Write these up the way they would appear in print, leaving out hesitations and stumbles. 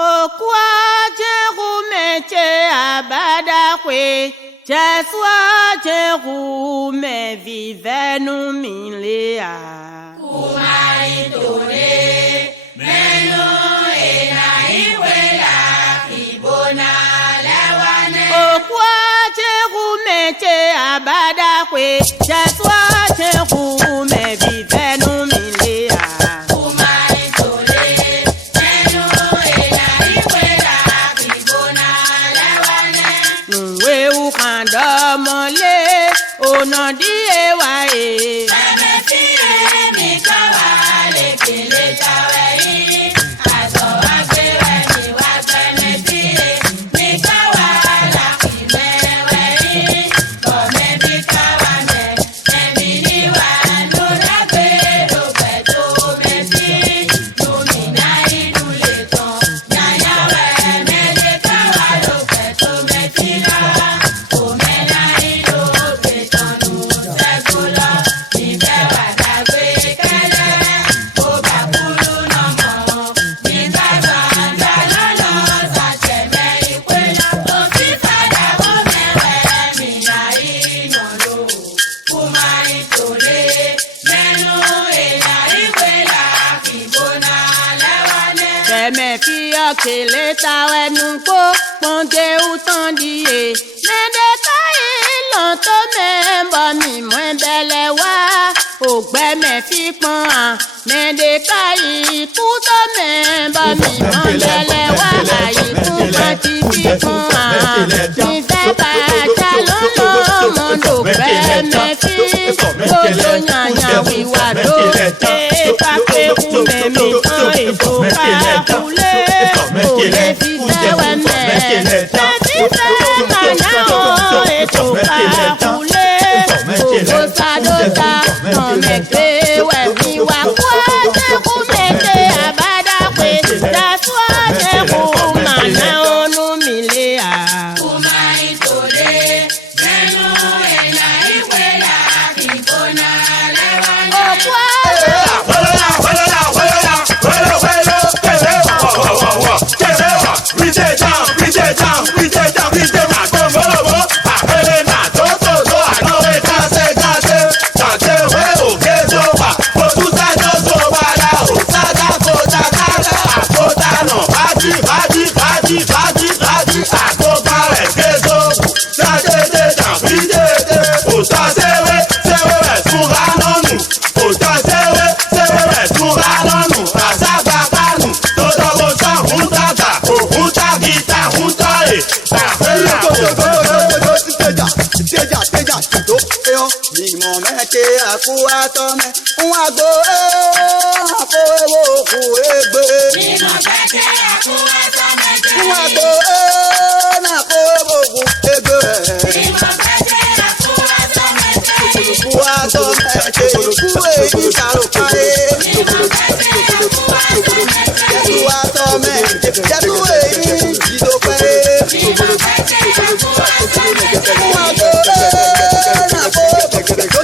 Okwaje rumeche abadakwe, jeswa jerume vivenu milea. Kumaitore, menu ena iwela kibona lewane. Okwaje rumeche abadakwe, jeswa jerume vivenu milea. Mole onadi ewa e. Meme fie mi kawa le kele tawe yi. Aso wa gbewe mi wa gbene fie mi kawa la kime we yi. Kome mi kawa me mi ni wa no da gbe do gbe to me fi. No mi na idu le ton na ya we me le kawa lo gbe to me fi la. Kele tawe nunko ponde utandie mende kai lonto memba mi mwembele wa ogbe me fi pon mende kai kuto memba mi mwembele wa ayi kuto ti fi pon mi fe ba jalolo mondo gbe me fi kojo nyanya wiwa do e ka pe ku me mi tan e so ka kule. Ole fi sewe me, ti se kana o eto ka kule. Ogo sadosa, non me krewe mi wa kwa se kumete abada kwe. Daswa se kumana onu milea. Kumaitore, menu ena iwela kibona lewane. Okwa. Aku atome, agbo ako ewo ku egbe. Nimo bete aku atome je. Agbo na ko ewo ku egbe. Nimo bete aku atome je. Ku atome je, ku eyi karo kare. Nimo bete aku atome je. Ku atome je, ku eyi jido kare. Nimo bete aku atome je. Agbo na ko ewo ku egbe.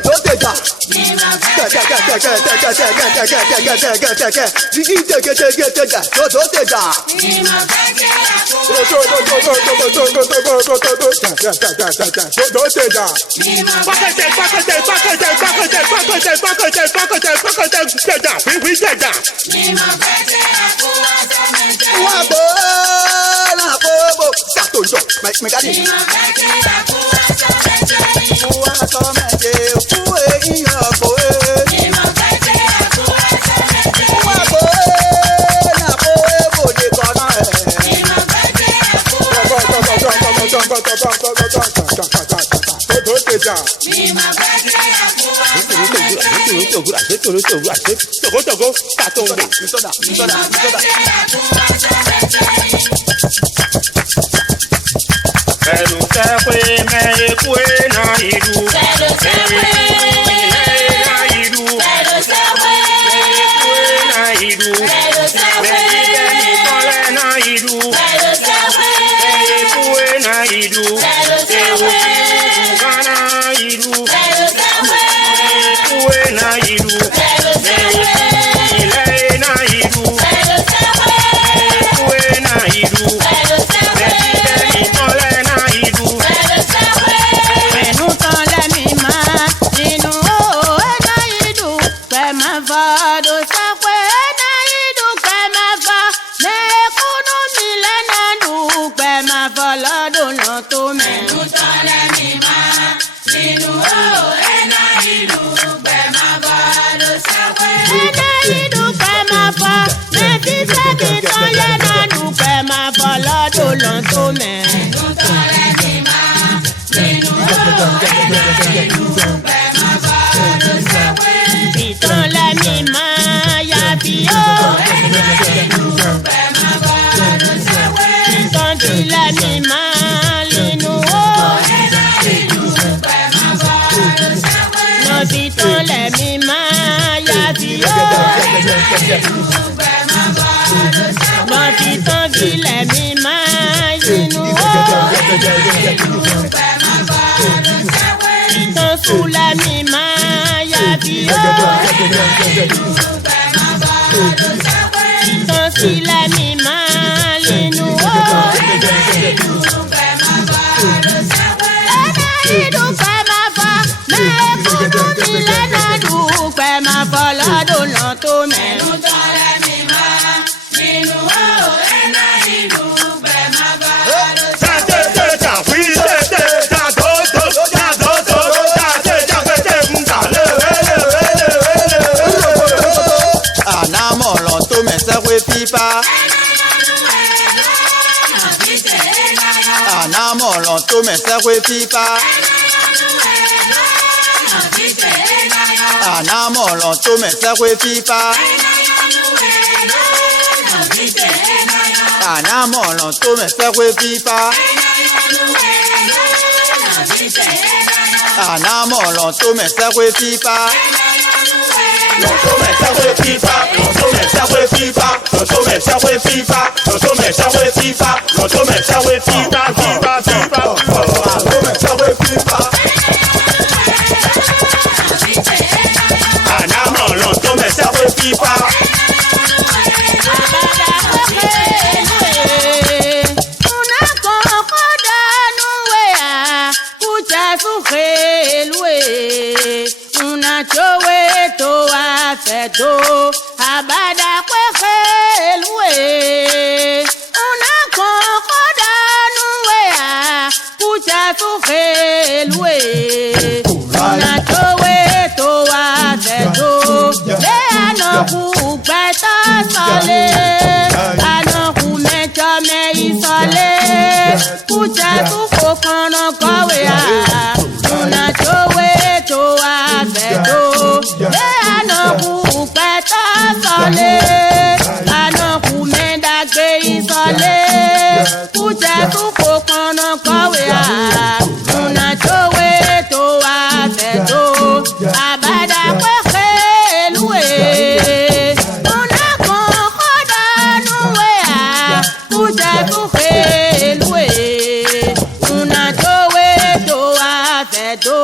fọ́ mẹ́tí sẹ́bi tán lẹ́nà dùpẹ́ máa fọ́ lọ́dún lọ́n tó mẹ́. Inú tọrẹ mi máa nínú owó ẹ̀dá inú pẹ̀ máa bọ́ olùsẹ̀wé. Ìtàn lẹ́mí máa yá fi ó. Ẹ̀dá inú pẹ̀ máa bọ́ olùsẹ̀wé. Ìtàn tí lẹ́mí máa nínú ó. Ẹ̀dá inú pẹ̀ máa bọ́ olùsẹ̀wé. Lọ́sí tán lẹ́mí máa yá fi ó. Ẹ̀dá inú pẹ̀ máa bọ́ olùsẹ̀wé. Lọ́sí tán tí lẹ́mí máa nínú ó. Inú pẹ̀ máa bọ́ olùsẹ̀wé. Ìtàn sùn lẹ́mí máa yá fi ó. Inú pẹ̀ máa bọ́ olùsẹ̀wé. Ìtàn sí lẹ́mí máa nínú ó. Inú pẹ̀ máa bọ́ olùsẹ̀wé. Ẹ̀dá ìdúpẹ́ máa fọ́ mẹ́ẹ̀kúndùn mi lẹ́nà dùpẹ́ máa fọ́ lọ́dún lọ́n tó mẹ́. Inú tọrẹ mi máa nínú owó ẹ̀dá inú pẹ̀ máa bọ́ olùsẹ̀wé. Anamọ̀ràn tó mẹ̀sẹ̀wé fífa. Anamọ̀ràn tó mẹ̀sẹ̀wé fífa. Anamọ̀ràn tó mẹ̀sẹ̀wé fífa. Anamọ̀ràn tó mẹ̀sẹ̀wé fífa. Anamọ̀ràn tó mẹ̀sẹ̀wé fífa. Fedo abada kweke luwe una kokoda nuwe a kucha suhe luwe una towe to a fedo le ano ku gbeta sole ano ku mejo me isole kucha suko kono kowe a una towe to a fedo le ano ku sọlé lànà kù mẹ́dàgbé ìsọlé kùjẹ́ túkò kànnà kọ̀wé à múná tówé tó wà fẹ̀dó àbádá pẹ́pẹ́ lúwé múná kan kọ́dà núwé à kùjẹ́ túkè lúwé múná tówé tó wà fẹ̀dó.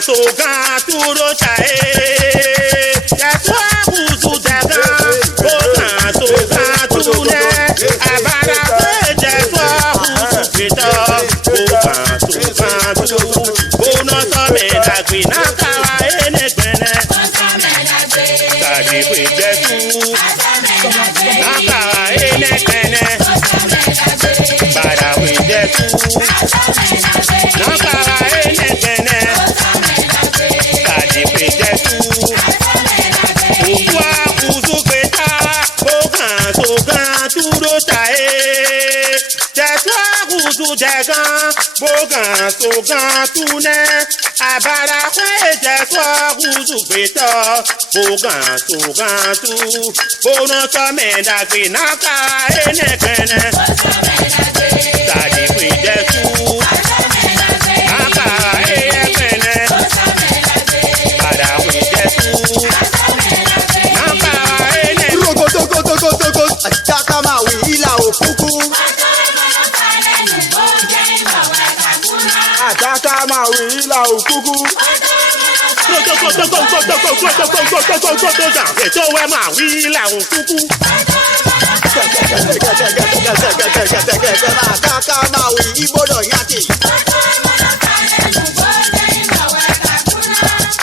Soga turo chae yatwa kuzu daga boga soga tune abara peje twa kuzu pita boga soga tu bono so me dagbe na kawa ene gbene tàbí peje tu Nakara enekene. Bara wejetu. Nakara enekene. Kadi wejetu. Ukwa kuzuketa. Bogan sogan turo tae. Jetwa kuzu jegan. Bogan sogan tune. Abara kwe jetwa kuzuketa. Bogan sogan tu. Bono somenda gbe nakara enekene. Kadi wejetu. Nakara enekene. Bara wejetu. Nakara enekene. Rogodogodogodogo. Ajakamawi ila okuku. Ajakamawi ila okuku. Ètò ẹ máa wí làwọn kúkú. Ajakamawi igbódò yàtì.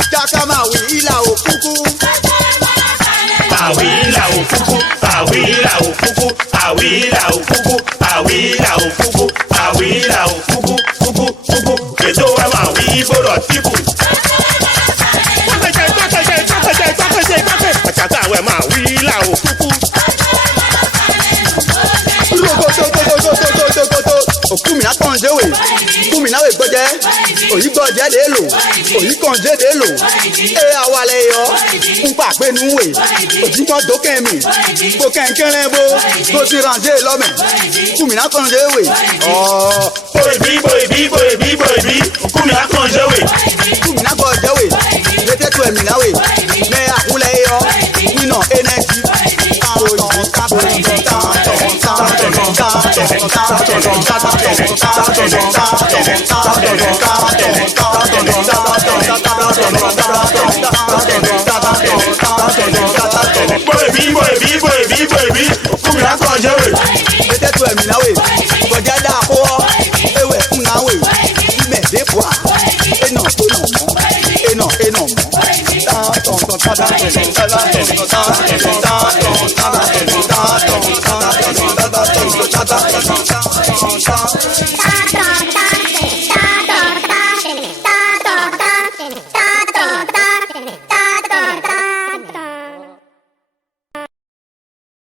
Ajakamawi ila okuku. Àwílà òkúkú, àwílà òkúkú, àwílà òkúkú, àwílà òkúkú, àwílà òkúkú, kúkú, kúkú. Ètò ẹ máa wí gbọ́dọ̀ tìbù. Àjàgà ẹ máa wí là òkúkú. Rogodogodogodogodogodo. Òkúmìnà kànjéwè. Kúmìnà wè gbọ́jẹ́. Òyí gbọ́jẹ́ dé lò. Òyí kànjé dé lò. Ẹ awalẹ̀ yọ. Ń pàpé nuwè. Òjìmọ̀ dókè mi. Kò kẹ̀kẹ́rẹ́ bó. Tó ti ránjẹ́ lọ́mẹ̀. Kúmìnà kànjéwè. Bòìbí bòìbí bòìbí bòìbí kúmìnà kànjéwè. Kúmìnà kànjéwè. Létẹ́tù ẹ̀mìnáwè. Mẹ àkúlẹ̀ yọ. Nínà ẹnẹ́tì. Bòìbí kúmìnà kànjéwè. Létẹ́tù ẹ̀mìnáwè. Kọjá dáa kó ọ́. Ewé kúnáwè. Ìmẹ̀ dépò à. Ẹnà tó nà mọ́. Ẹnà mọ́. Ta